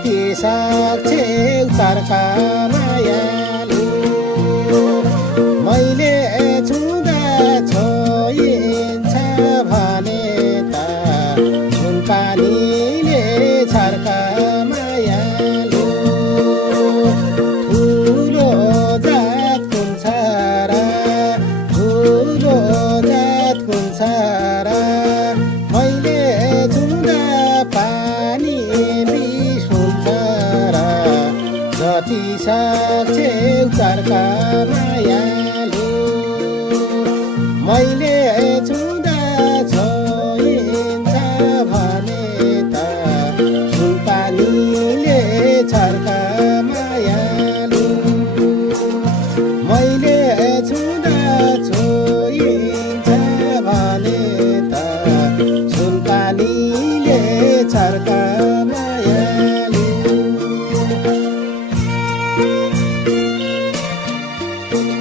जति सक्छे उतारका मायालु मैले छुँदा छोइन्छ भने त नुन पानीले छर्का मायालु ठुलो जात कुन्छ र ठुलो जात कुन्छ र मैले छुँदा पानी बिस हुन्छ र जति सक्छे उतारका मायालु मैले